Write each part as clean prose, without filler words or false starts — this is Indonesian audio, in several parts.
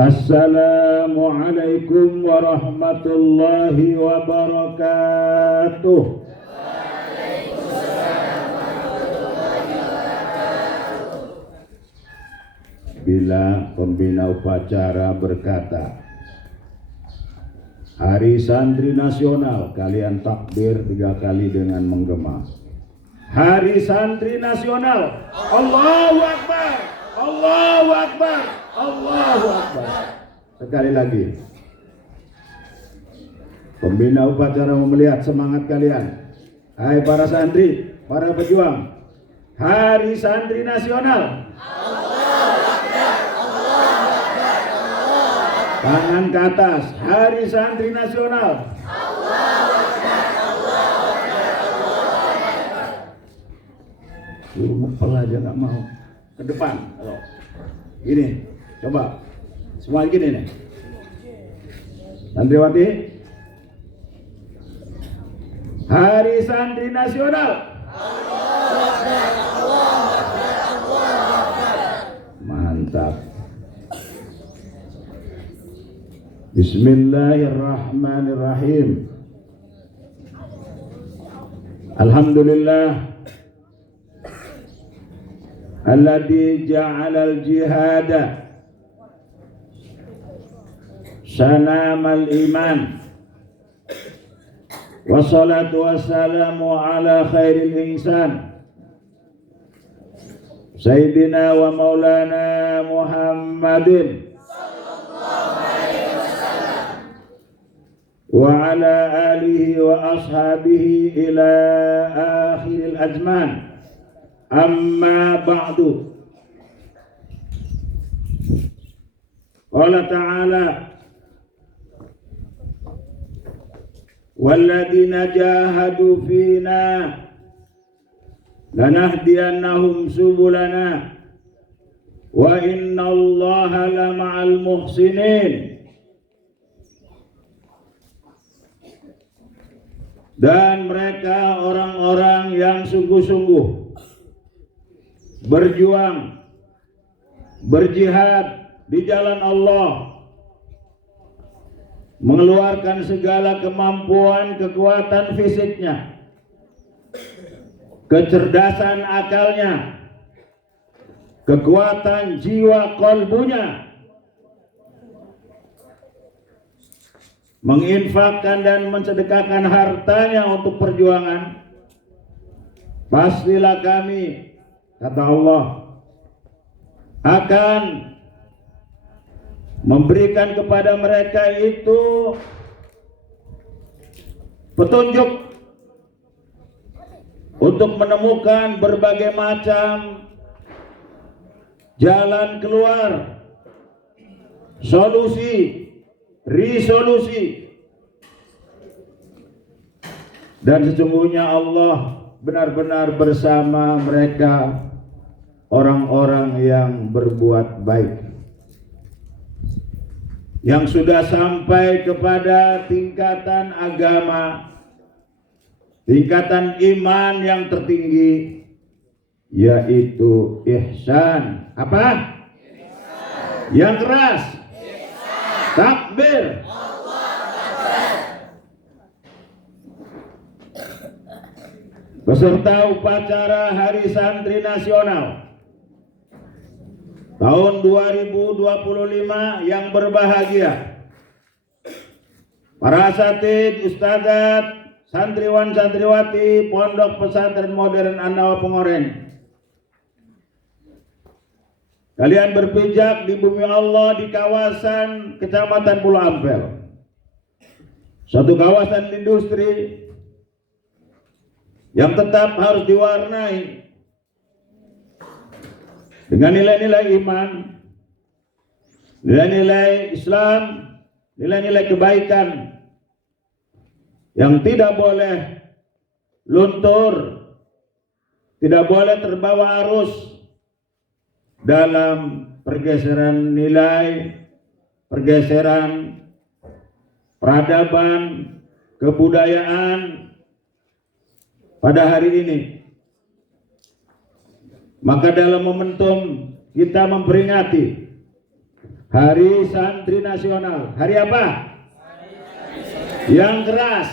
Assalamualaikum warahmatullahi wabarakatuh. Bila pembina upacara berkata, Hari Santri Nasional, kalian takbir 3 kali dengan menggema. Hari Santri Nasional, Allahu Akbar, Allahu Akbar, Allahu Akbar. Sekali lagi. Pembina upacara mau melihat semangat kalian. Hai para santri, para pejuang. Hari Santri Nasional. Tangan ke atas. Hari Santri Nasional. Suruh ngepel aja nggak mau. Ke depan. Gini, coba. Semua gini nih. Santriwati. Hari Santri Nasional. Mantap. Bismillahirrahmanirrahim. Alhamdulillah alladzi ja'alal jihada sanamal iman wassalatu wassalamu ala khairil insan Sayyidina wa maulana Muhammadin wa ala alihi wa ashabihi ila akhiril azman. Amma ba'du. Qala ta'ala walladzina jahadu fina lanahdiyannahum subulana wa innallaha lama'al muhsinin. Dan mereka orang-orang yang sungguh-sungguh berjuang, berjihad di jalan Allah, mengeluarkan segala kemampuan, kekuatan fisiknya, kecerdasan akalnya, kekuatan jiwa kolbunya, menginfakkan dan mensedekahkan hartanya untuk perjuangan. Pastilah kami, kata Allah, akan memberikan kepada mereka itu petunjuk untuk menemukan berbagai macam jalan keluar, solusi, resolusi. Dan sesungguhnya Allah benar-benar bersama mereka, orang-orang yang berbuat baik, yang sudah sampai kepada tingkatan agama, tingkatan iman yang tertinggi, yaitu ihsan. Apa? Ihsan. Yang keras. Takbir. Peserta upacara Hari Santri Nasional tahun 2025 yang berbahagia, para asatid, ustadzat, santriwan santriwati Pondok Pesantren Modern An-Nawa Pengoren, kalian berpijak di bumi Allah di kawasan Kecamatan Pulau Ampel, satu kawasan industri yang tetap harus diwarnai dengan nilai-nilai iman, nilai-nilai Islam, nilai-nilai kebaikan yang tidak boleh luntur, tidak boleh terbawa arus dalam pergeseran nilai, pergeseran peradaban, kebudayaan pada hari ini. Maka dalam momentum kita memperingati Hari Santri Nasional. Hari apa? Yang keras.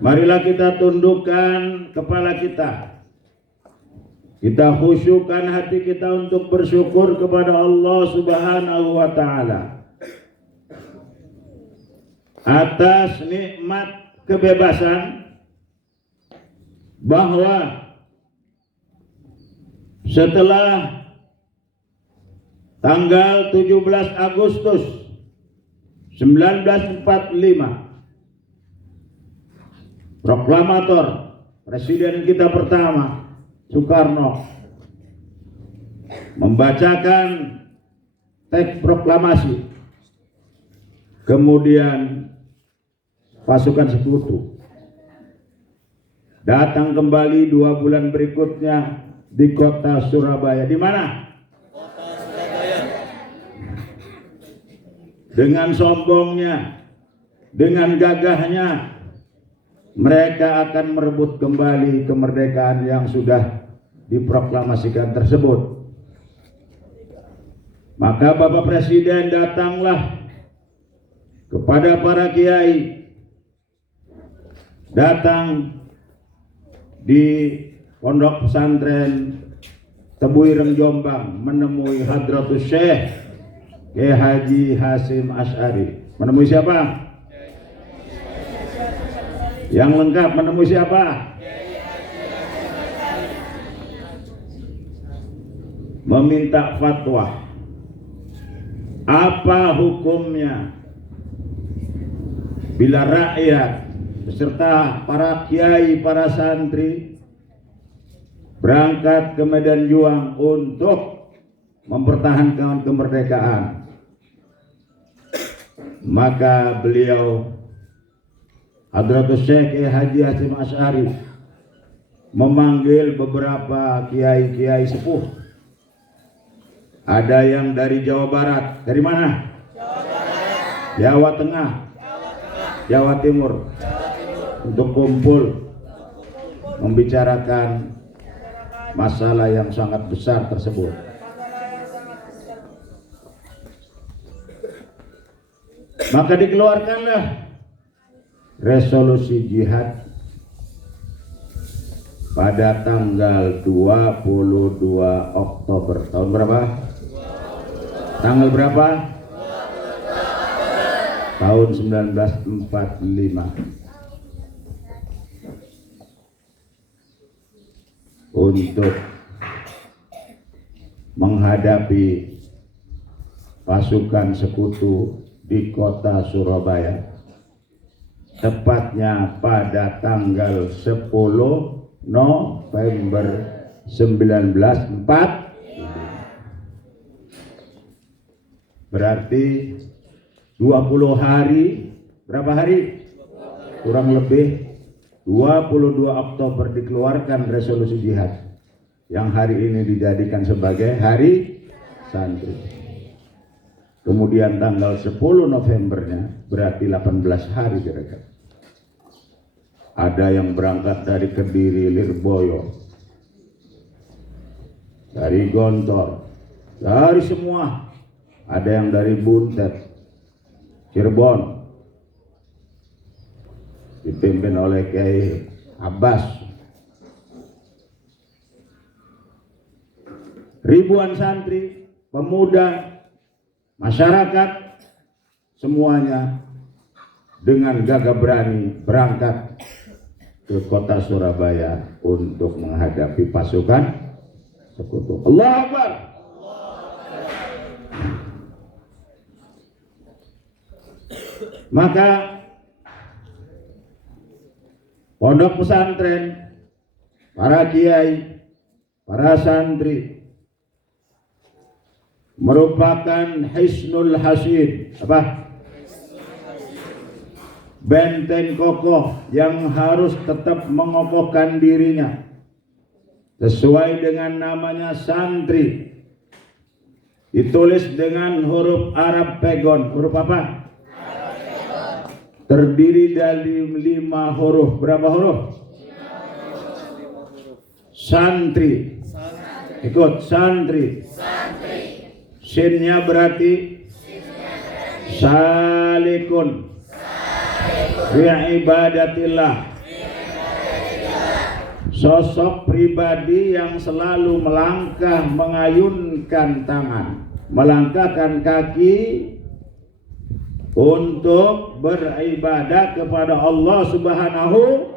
Marilah kita tundukkan kepala kita. Kita khusyukkan hati kita untuk bersyukur kepada Allah Subhanahu wa Ta'ala atas nikmat kebebasan, bahwa setelah tanggal 17 Agustus 1945 proklamator presiden kita pertama Soekarno membacakan teks proklamasi, kemudian pasukan sekutu datang kembali 2 bulan berikutnya di kota Surabaya. Di mana? Kota Surabaya. Dengan sombongnya, dengan gagahnya, mereka akan merebut kembali kemerdekaan yang sudah diproklamasikan tersebut. Maka Bapak Presiden datanglah kepada para kiai, datang di Pondok Pesantren Tebuireng Jombang, menemui Hadratus Syekh Kiai Haji Hasyim Asy'ari. Menemui siapa? Yang lengkap menemui siapa? Meminta fatwa. Apa hukumnya bila rakyat beserta para kiai, para santri berangkat ke medan juang untuk mempertahankan kemerdekaan? Maka beliau Hadratus Syekh Haji Hasyim Asy'ari memanggil beberapa kiai-kiai sepuh. Ada yang dari Jawa Barat. Dari mana? Jawa Barat. Jawa Tengah. Jawa Timur. Untuk kumpul membicarakan masalah yang sangat besar tersebut. Maka dikeluarkanlah resolusi jihad pada tanggal 22 Oktober tahun berapa? Tanggal berapa? Tahun 1945. Untuk menghadapi pasukan sekutu di kota Surabaya, tepatnya pada tanggal 10 November 1945. Berarti 20 hari, berapa hari? Kurang lebih 22 Oktober dikeluarkan resolusi jihad yang hari ini dijadikan sebagai hari santri. Kemudian tanggal 10 Novembernya berarti 18 hari kira-kira. Ada yang berangkat dari Kediri, Lirboyo, dari Gontor, dari semua. Ada yang dari Buntet, Cirebon, dipimpin oleh Kiai Abbas. Ribuan santri, pemuda, masyarakat, semuanya dengan gagah berani berangkat ke kota Surabaya untuk menghadapi pasukan sekutu. Allahu Akbar. Maka pondok pesantren, para kiai, para santri merupakan hisnul hasid, apa? Benteng kokoh yang harus tetap mengokohkan dirinya sesuai dengan namanya santri. Ditulis dengan huruf Arab pegon. Huruf apa? Terdiri dari 5 huruf. Berapa huruf? Santri. Ikut, santri. Sinnya berarti salikun fi ibadatillah. Sosok pribadi yang selalu melangkah mengayunkan tangan, melangkahkan kaki untuk beribadah kepada Allah Subhanahu.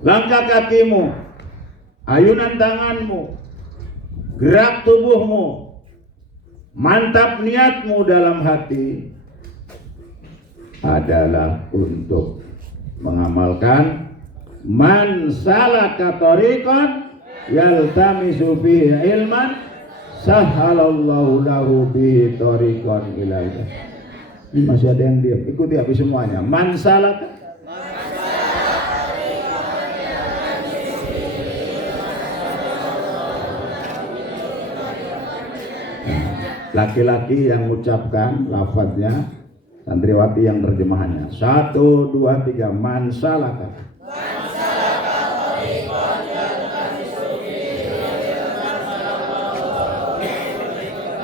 Langkah kakimu, ayunan tanganmu, gerak tubuhmu, mantap niatmu dalam hati adalah untuk mengamalkan man salaka tariqan yaltamisu fihi ilman sahhalallahu lahu bihi tariqan ila jannah. Ini masih ada yang diam, ikuti habis semuanya. Man salaka, laki-laki yang mengucapkan lafadznya, santriwati yang terjemahannya. 1, 2, 3. Man salaka.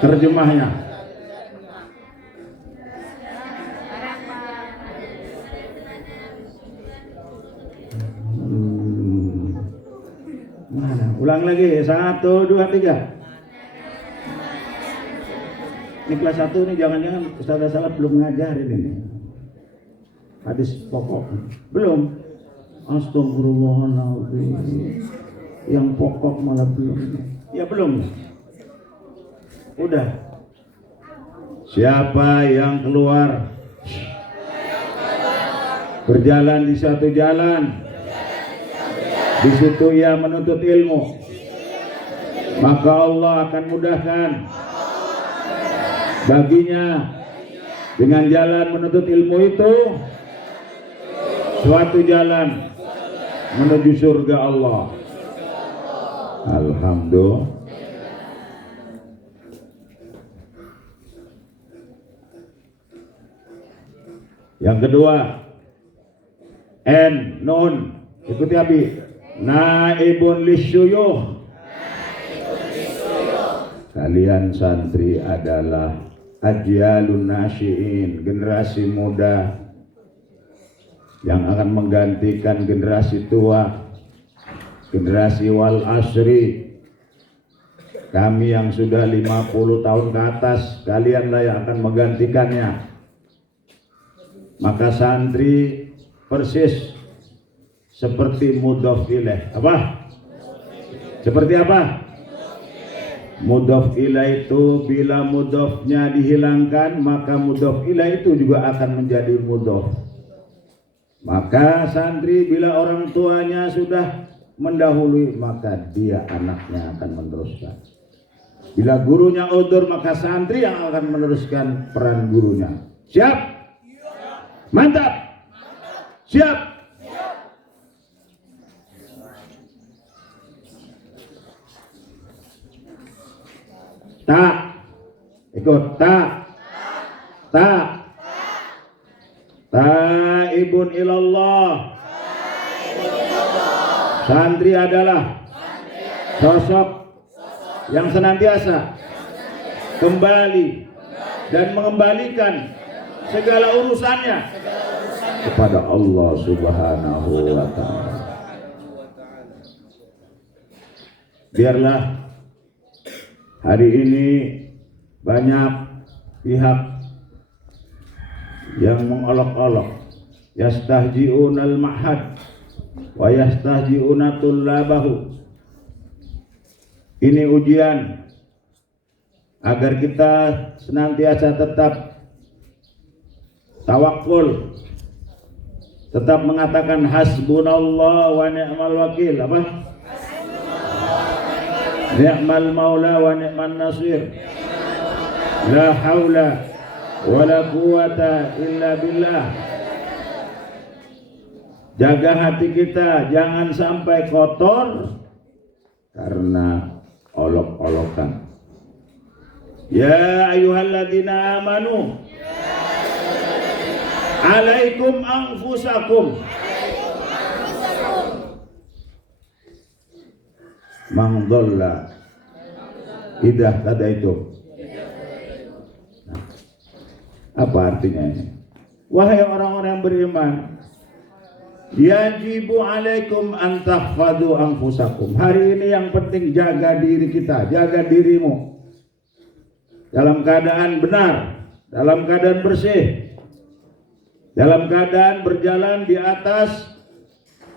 Terjemahnya. Mana? Ulang lagi. 1, 2, 3. Ini kelas 1 ini jangan-jangan Ustaz Salat belum ngajarin ini. Hadis pokok. Belum. Astagfirullahaladzim. Yang pokok malah belum. Ya belum. Udah. Siapa yang keluar berjalan di satu jalan, di situ ia menuntut ilmu, maka Allah akan mudahkan baginya dengan jalan menuntut ilmu itu suatu jalan menuju surga Allah. Alhamdulillah. Yang kedua, nun, ikuti Abi. Naibun lisyuyuh. Kalian santri adalah ajyalun nasyiin, generasi muda yang akan menggantikan generasi tua, generasi wal asri. Kami yang sudah 50 tahun ke atas, kalianlah yang akan menggantikannya. Maka santri persis seperti mudhof ilaih. Apa? Seperti apa? Mudhof ilaih itu bila mudhofnya dihilangkan, maka mudhof ilaih itu juga akan menjadi mudhof. Maka santri bila orang tuanya sudah mendahului, maka dia anaknya akan meneruskan. Bila gurunya udzur, maka santri yang akan meneruskan peran gurunya. Siap? Mantap. Siap. Tak. Ikut. Tak. Tak. Taibun ilallah. Santri adalah sosok yang senantiasa kembali dan mengembalikan segala urusannya kepada Allah Subhanahu wa ta'ala. Biarlah hari ini banyak pihak yang mengolok-olok, yastahji'unal ma'had wa yastahji'una tullabahu. Ini ujian agar kita senantiasa tetap tawakul, tetap mengatakan hasbunallah wa ni'mal wakil. Apa? Ni'mal maula wa ni'man nasir. La haula wa la quwata illa billah. Jaga hati kita jangan sampai kotor karena olok-olokan. Ya ayyuhalladzina amanu alaikum anfusakum. man dhalla idza tadaitum. Apa artinya ini? Wahai orang-orang yang beriman, yajibu alaikum an tahfadhu anfusakum. Hari ini yang penting jaga diri kita, jaga dirimu dalam keadaan benar, dalam keadaan bersih, dalam keadaan berjalan di atas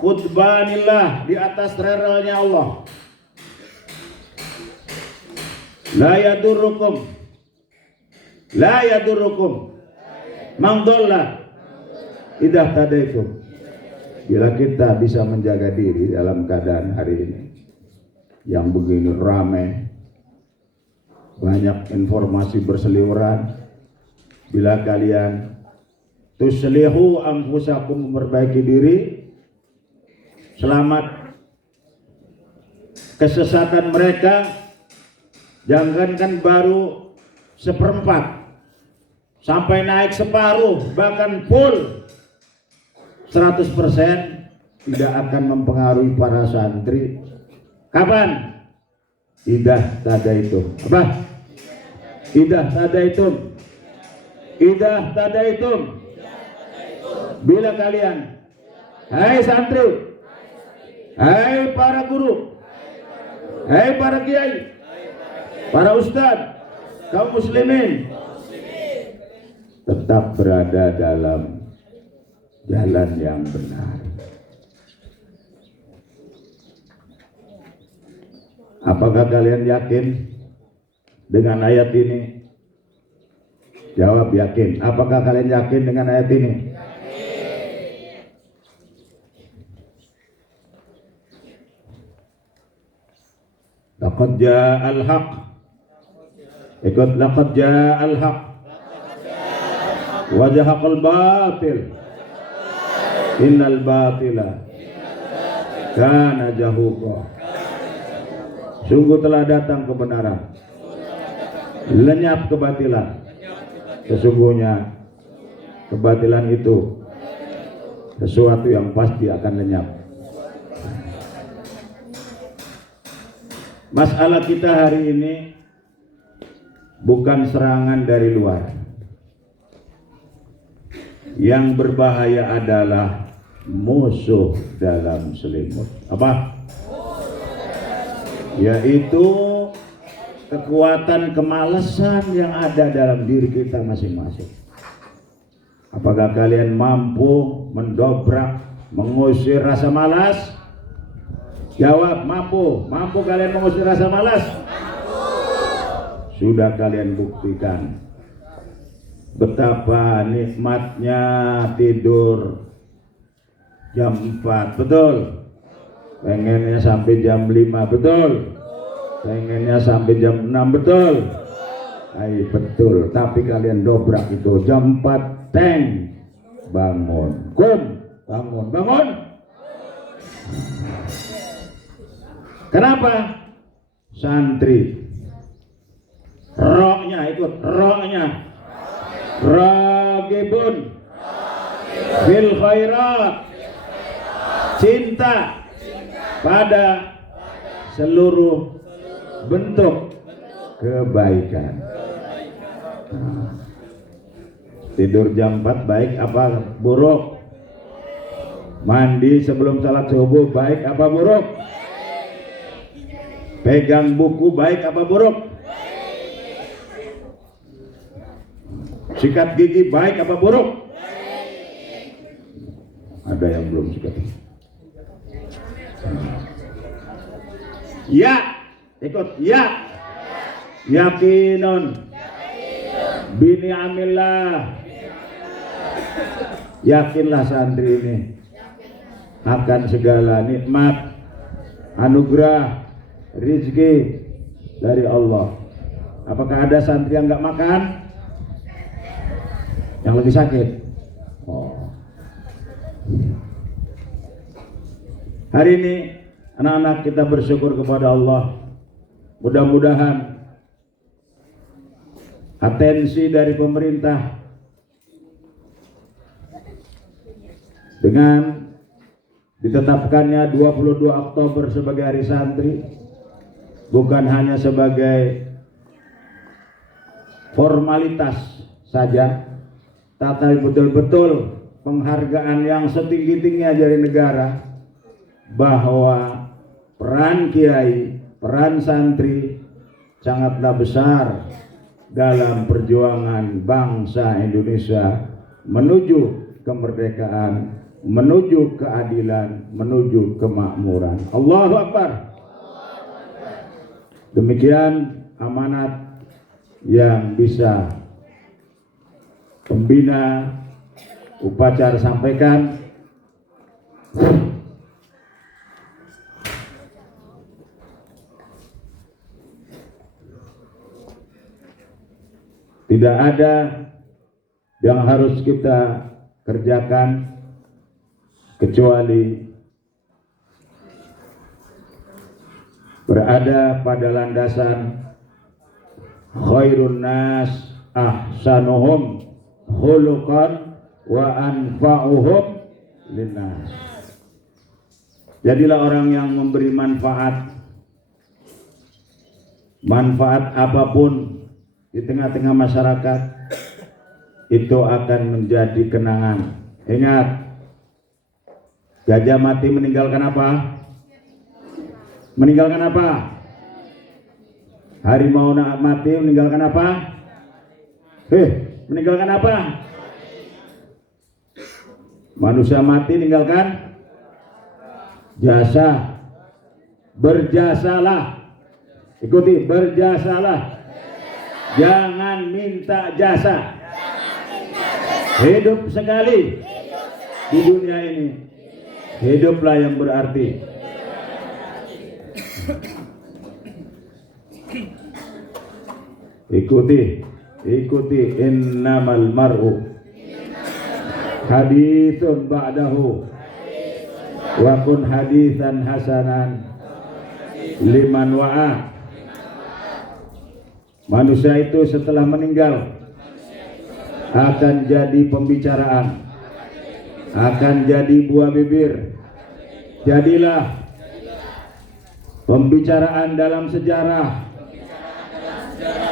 khutbanillah, di atas relnya Allah. La yadurrukum man dhalla idza tadaitum. Bila kita bisa menjaga diri dalam keadaan hari ini yang begini ramai, banyak informasi berseliweran, bila kalian tuslihu anfusakum, memperbaiki diri, selamat kesesatan mereka, jangankan baru seperempat, sampai naik separuh, bahkan full 100%, tidak akan mempengaruhi para santri. Kapan? Idah tadaitum. Apa? Idah tadaitum. Idah tadaitum. Bila kalian, hai santri, hai para guru, hai para kiai, para ustadz, kaum muslimin, tetap berada dalam jalan yang benar. Apakah kalian yakin dengan ayat ini? Jawab yakin. Apakah kalian yakin dengan ayat ini? Laqad ja'al haq. Ikut laqad ja'al haq. Wa zahaqal batil. Innal batila kana zahuqa. Sungguh telah datang kebenaran, lenyap kebatilan. Sesungguhnya kebatilan itu sesuatu yang pasti akan lenyap. Masalah kita hari ini bukan serangan dari luar. Yang berbahaya adalah musuh dalam selimut. Apa? Yaitu kekuatan kemalasan yang ada dalam diri kita masing-masing. Apakah kalian mampu mendobrak, mengusir rasa malas? Jawab, mampu. Mampu kalian mengusir rasa malas? Mampu. Sudah kalian buktikan betapa nikmatnya tidur jam 4, betul? Pengennya sampai jam 5, betul? Pengennya sampai jam 6, betul? Ayo, betul. Tapi kalian dobrak itu jam 4, teng, bangun, bangun. Kenapa? Santri rohnya ikut, rohnya ragibun fil khairat, cinta pada seluruh bentuk kebaikan. Tidur jam 4 baik apa buruk? Mandi sebelum salat subuh baik apa buruk? Pegang buku baik apa buruk? Sikat gigi baik apa buruk? Ada yang belum sikat gigi. Ya, ikut ya. Yakinun bini amillah. Yakinlah santri ini akan segala nikmat, anugerah, rezeki dari Allah. Apakah ada santri yang nggak makan? Yang lebih sakit? Oh. Hari ini anak-anak kita bersyukur kepada Allah. Mudah-mudahan atensi dari pemerintah dengan ditetapkannya 22 Oktober sebagai hari santri bukan hanya sebagai formalitas saja, tapi betul-betul penghargaan yang setinggi-tingginya dari negara, bahwa peran kiai, peran santri sangatlah besar dalam perjuangan bangsa Indonesia menuju kemerdekaan, menuju keadilan, menuju kemakmuran. Allahu Akbar. Demikian amanat yang bisa pembina upacara sampaikan. Tidak ada yang harus kita kerjakan kecuali berada pada landasan khairun nas ahsanuhum khuluqan wa anfa'uhum linnas. Jadilah orang yang memberi manfaat apapun di tengah-tengah masyarakat, itu akan menjadi kenangan. Ingat, gajah mati meninggalkan apa? Meninggalkan apa? Harimau mati meninggalkan apa? Meninggalkan apa? Manusia mati meninggalkan jasa. Berjasalah. Ikuti, berjasalah. Jangan minta jasa. Hidup sekali di dunia ini. Hiduplah yang berarti. Ikuti innamal mar'u haditsun ba'dahu wa kun haditsan hasanan liman wa'a. Manusia itu setelah meninggal akan jadi pembicaraan, akan jadi buah bibir. Jadilah pembicaraan dalam sejarah,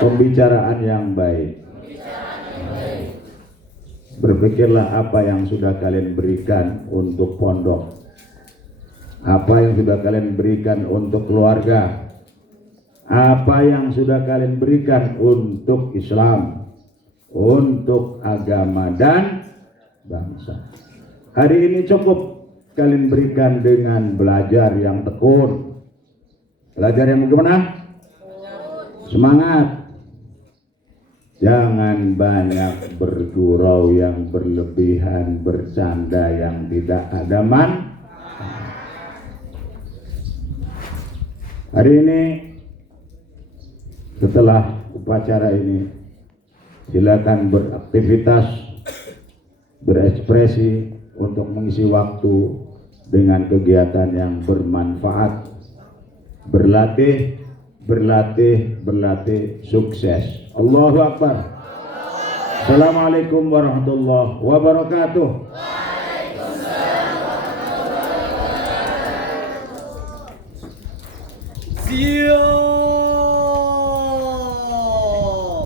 pembicaraan yang baik. Berpikirlah apa yang sudah kalian berikan untuk pondok, apa yang sudah kalian berikan untuk keluarga, apa yang sudah kalian berikan untuk Islam, untuk agama dan bangsa. Hari ini cukup kalian berikan dengan belajar yang tekun. Belajar yang bagaimana? Semangat. Jangan banyak bergurau yang berlebihan, bercanda yang tidak ada Hari ini setelah upacara ini, silakan beraktivitas, berekspresi untuk mengisi waktu dengan kegiatan yang bermanfaat. Berlatih, sukses. Allahu Akbar. Assalamualaikum warahmatullahi wabarakatuh. Waalaikumsalam.